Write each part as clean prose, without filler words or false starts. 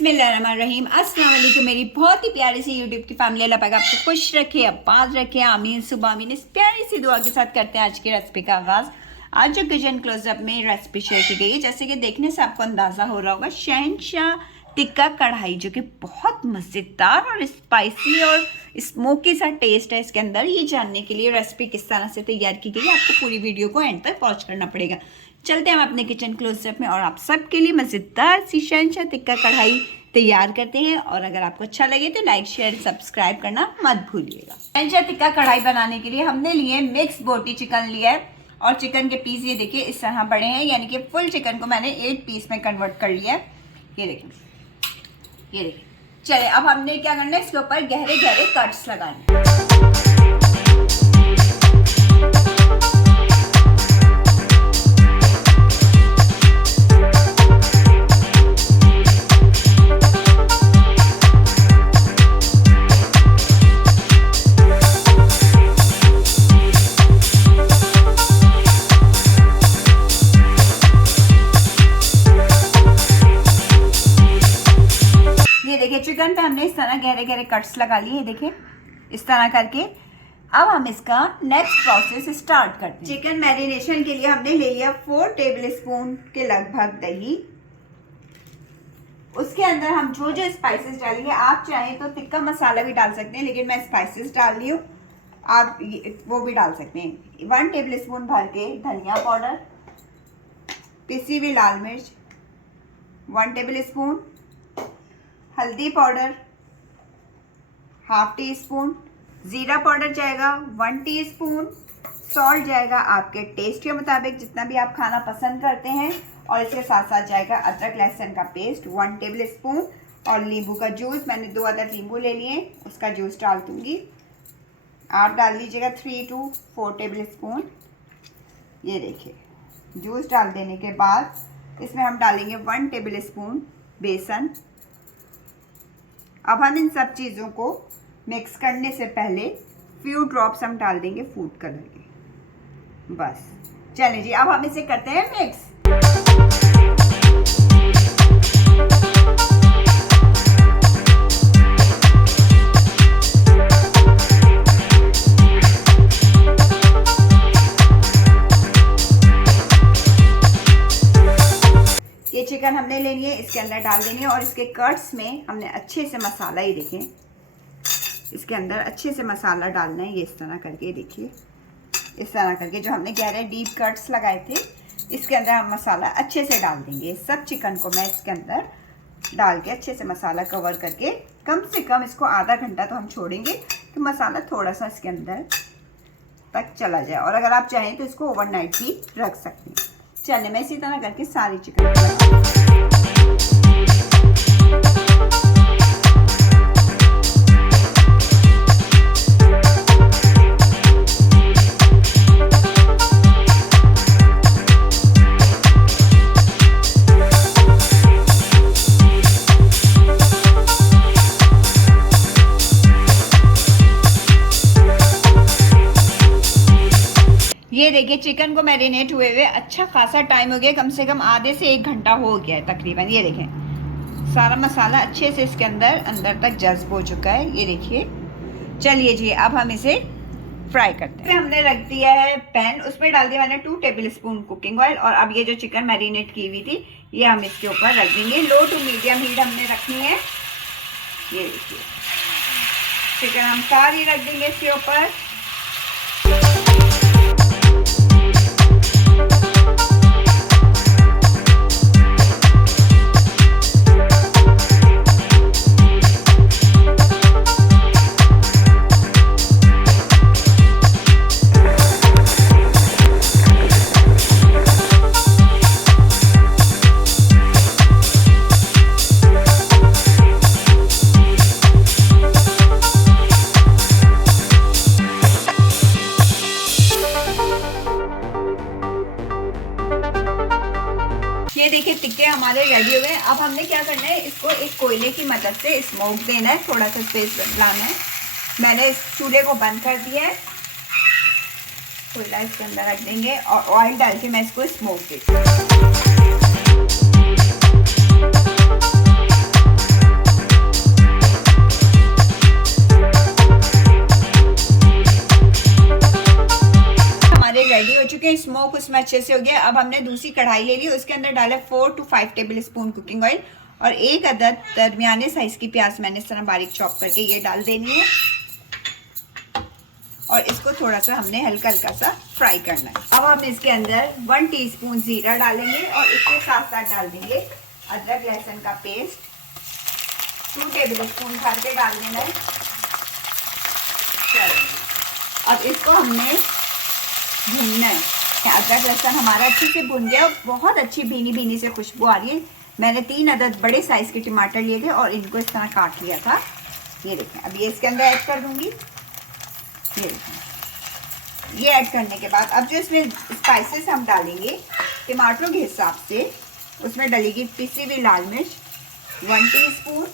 बिस्मिल्लाहिर्रहमानिर्रहीम। अस्सलाम वालेकुम मेरी बहुत ही प्यारी सी यूट्यूब की फैमिली। अल्लाह पाक आपको खुश रखे, आबाद रखे, आमीन सुबह आमीन। इस प्यारी सी दुआ के साथ करते हैं आज की रेसिपी का आगाज़। आज जो किचन क्लोजअप में रेसिपी शेयर की गई है, जैसे कि देखने से आपको अंदाज़ा हो रहा होगा, शहनशाह टिक्का कढ़ाई, जो कि बहुत मज़ेदार और स्पाइसी और स्मोकी सा टेस्ट है इसके अंदर। ये जानने के लिए रेसिपी किस तरह से तैयार की गई है, आपको पूरी वीडियो को एंड तक वॉच करना पड़ेगा। चलते हैं हम अपने किचन क्लोजअप में और आप सबके लिए मज़ेदार सी शहनशाह टिक्का कढ़ाई तैयार करते हैं। और अगर आपको अच्छा लगे तो लाइक शेयर सब्सक्राइब करना मत भूलिएगा। शहनशाह टिक्का कढ़ाई बनाने के लिए हमने लिए मिक्स बोटी चिकन लिया है और चिकन के पीस ये देखिए इस तरह बड़े हैं, यानी कि फुल चिकन को मैंने 8 पीस में कन्वर्ट कर लिया है। ये देखिए चलिए अब हमने क्या करना है, इसके ऊपर गहरे गहरे कट्स लगाने। देखिए चिकन पे हमने इस तरह गहरे गहरे कट्स लगा लिए, देखिए इस तरह करके। अब हम इसका नेक्स्ट प्रोसेस स्टार्ट करते हैं। चिकन मैरिनेशन के लिए हमने ले लिया 4 टेबलस्पून के लगभग दही। उसके अंदर हम जो जो स्पाइसेस डालेंगे, आप चाहें तो टिक्का मसाला भी डाल सकते हैं, लेकिन मैं स्पाइसेस डाल रही हूँ, आप वो भी डाल सकते हैं। 1 टेबलस्पून भर के धनिया पाउडर, पिसी हुई लाल मिर्च 1 टेबलस्पून, हल्दी पाउडर 1/2 टीस्पून, ज़ीरा पाउडर जाएगा 1 टीस्पून, सॉल्ट जाएगा आपके टेस्ट के मुताबिक जितना भी आप खाना पसंद करते हैं, और इसके साथ साथ जाएगा अदरक लहसुन का पेस्ट 1 टेबलस्पून, और नींबू का जूस मैंने 2 अदर नींबू ले लिए, उसका जूस डाल दूँगी। आप डाल लीजिएगा 3 to 4 टेबलस्पून। ये देखिए जूस डाल देने के बाद इसमें हम डालेंगे 1 टेबलस्पून बेसन। अब हम इन सब चीज़ों को मिक्स करने से पहले फ्यू ड्रॉप्स हम डाल देंगे फूड कलर के, बस। चलिए जी अब हम इसे करते हैं मिक्स। ये चिकन हमने ले लिए, इसके अंदर डाल देंगे और इसके कट्स में हमने अच्छे से मसाला, ही देखें इसके अंदर अच्छे से मसाला डालना है। ये इस तरह करके देखिए, इस तरह करके जो हमने गहरे डीप कट्स लगाए थे इसके अंदर हम मसाला अच्छे से डाल देंगे। सब चिकन को मैं इसके अंदर डाल के अच्छे से मसाला कवर करके कम से कम इसको आधा घंटा तो हम छोड़ेंगे कि मसाला थोड़ा सा इसके अंदर तक चला जाए, और अगर आप चाहें तो इसको ओवरनाइट भी रख सकते हैं। चलिए मैं इसी तरह करके सारी चिकन ये देखिए चिकन को मैरिनेट हुए हुए अच्छा खासा टाइम हो गया, कम से कम आधे से 1 घंटा हो गया है तकरीबन। ये देखें सारा मसाला अच्छे से इसके अंदर तक जज्ब हो चुका है, ये देखिए। चलिए जी अब हम इसे फ्राई करते हैं। हमने रख दिया है पैन, उसमें डाल दिया मैंने 2 टेबलस्पून कुकिंग ऑयल, और अब ये जो चिकन मैरिनेट की हुई थी ये हम इसके ऊपर रख देंगे। लो टू मीडियम हीट हमने रखनी है। ये देखिए चिकन हम सारी रख देंगे इसके ऊपर। ये देखिए टिक्के हमारे रेडी हो गए। अब हमने क्या करना है, इसको एक कोयले की मदद से स्मोक देना है, थोड़ा सा स्पेस लाना है। मैंने इस चूल्हे को बंद कर दिया है, कोयला इसके अंदर रख देंगे और ऑयल डाल के मैं इसको स्मोक देती हूँ। अच्छे से हो गया। अब हमने दूसरी कढ़ाई ले ली, उसके अंदर डाला 4 to 5 table spoon cooking oil और एक अदद दरमियाने साइज की प्याज मैंने इस तरह बारीक चॉप करके ये डाल देनी है और इसको थोड़ा सा हमने हल्का हल्का सा फ्राई करना है। अब हम इसके अंदर 1 टीस्पून जीरा डालेंगे और इसके साथ साथ डाल देंगे अदरक लहसुन का पेस्ट 2 टेबल स्पून भर के डाल देना है। अब इसको हमने भूनना है। अदरक लहसुन हमारा अच्छे से भुन गया और बहुत अच्छी भीनी भीनी से खुशबू आ रही है। मैंने 3 अदद बड़े साइज के टमाटर लिए थे और इनको इस तरह काट लिया था। ये देखें, अब ये इसके अंदर ऐड कर दूंगी। ये देखें, ये ऐड करने के बाद अब जो इसमें स्पाइसेस हम डालेंगे टमाटरों के हिसाब से, उसमें डलेगी पिसी हुई लाल मिर्च 1 टीस्पून,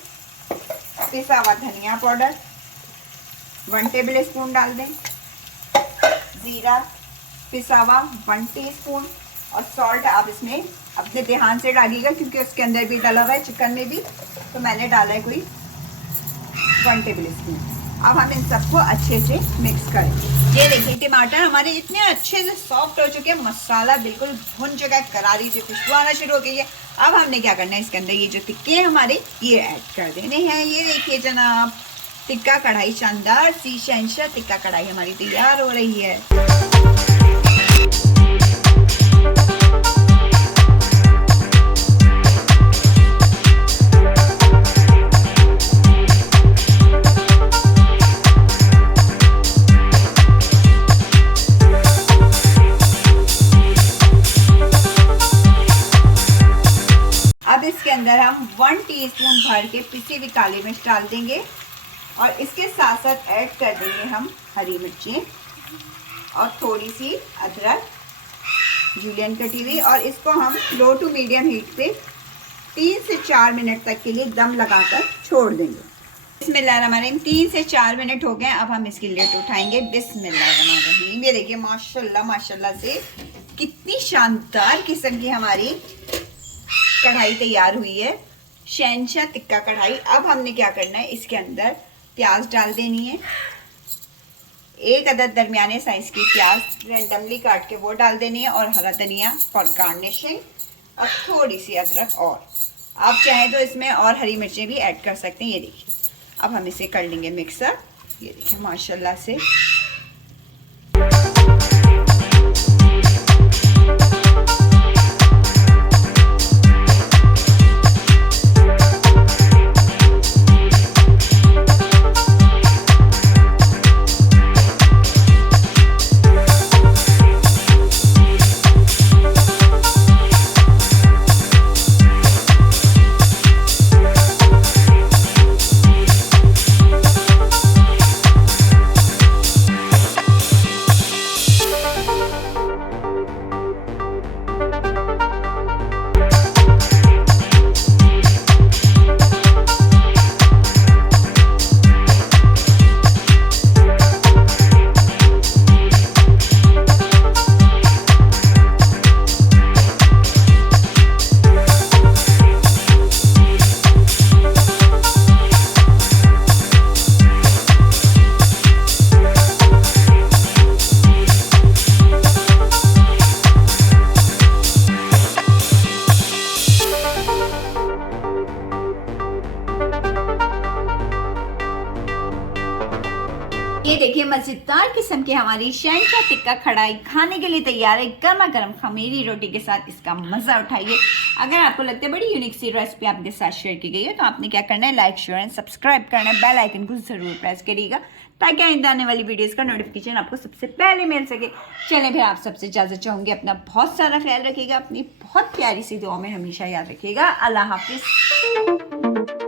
पिसा हुआ धनिया पाउडर 1 टेबल स्पून डाल दें, जीरा पिसा हुआ 1 टीस्पून और सॉल्ट आप इसमें अपने ध्यान से डालिएगा क्योंकि उसके अंदर भी डाला हुआ है चिकन में भी, तो मैंने डाला है कोई 1 टेबल स्पून। अब हम इन सबको अच्छे से मिक्स करेंगे। ये देखिए टमाटर हमारे इतने अच्छे से सॉफ्ट हो चुके हैं, मसाला बिल्कुल भुन चुका है, करारी से खुशबू आना शुरू हो गई है। अब हमने क्या करना है, इसके अंदर ये जो टिक्के हैं हमारे ये ऐड कर देने हैं। ये देखिए जनाब, टिक्का कढ़ाई, शानदार सी शहंशाह टिक्का कढ़ाई हमारी तैयार हो रही है। अब इसके अंदर हम 1 टीस्पून भर के पिसी हुई काली मिर्च डाल देंगे और इसके साथ साथ ऐड कर देंगे हम हरी मिर्चें और थोड़ी सी अदरक जूलियन कटी हुई और इसको हम लो टू मीडियम हीट पे 3 से 4 मिनट तक के लिए दम लगाकर छोड़ देंगे। बिस्मिल्लाहिर्रहमानिर्रहीम, 3 से 4 मिनट हो गए। अब हम इसकी लिड उठाएंगे। बिस्मिल्लाहिर्रहमानिर्रहीम, ये देखिए माशाल्लाह माशाल्लाह से कितनी शानदार किस्म की हमारी कढ़ाई तैयार हुई है, शहंशाह टिक्का कढ़ाई। अब हमने क्या करना है, इसके अंदर प्याज डाल देनी है, एक अदद दरमियाने साइज की प्याज रैंडमली काट के वो डाल देनी है और हरा धनिया फॉर गार्निशिंग। अब थोड़ी सी अदरक और आप चाहें तो इसमें और हरी मिर्चें भी ऐड कर सकते हैं। ये देखिए, अब हम इसे कर लेंगे मिक्सर। ये देखिए माशाल्लाह से ये देखिए मजेदार किस्म की हमारी शहंशाह टिक्का कढ़ाई खाने के लिए तैयार है। गर्मा गर्म खमीरी रोटी के साथ इसका मजा उठाइए। अगर आपको लगता है बड़ी यूनिक सी रेसिपी आपके साथ शेयर की गई है तो आपने क्या करना है, लाइक शेयर एंड सब्सक्राइब करना है, बेल आइकन को जरूर प्रेस करिएगा ताकि आइंदा आने वाली वीडियोस का नोटिफिकेशन आपको सबसे पहले मिल सके। चलें फिर, आप सबसे इजाजत चाहूंगी। अपना बहुत सारा ख्याल रखिएगा, अपनी बहुत प्यारी सी दुआ में हमेशा याद रखिएगा। अल्लाह हाफिज।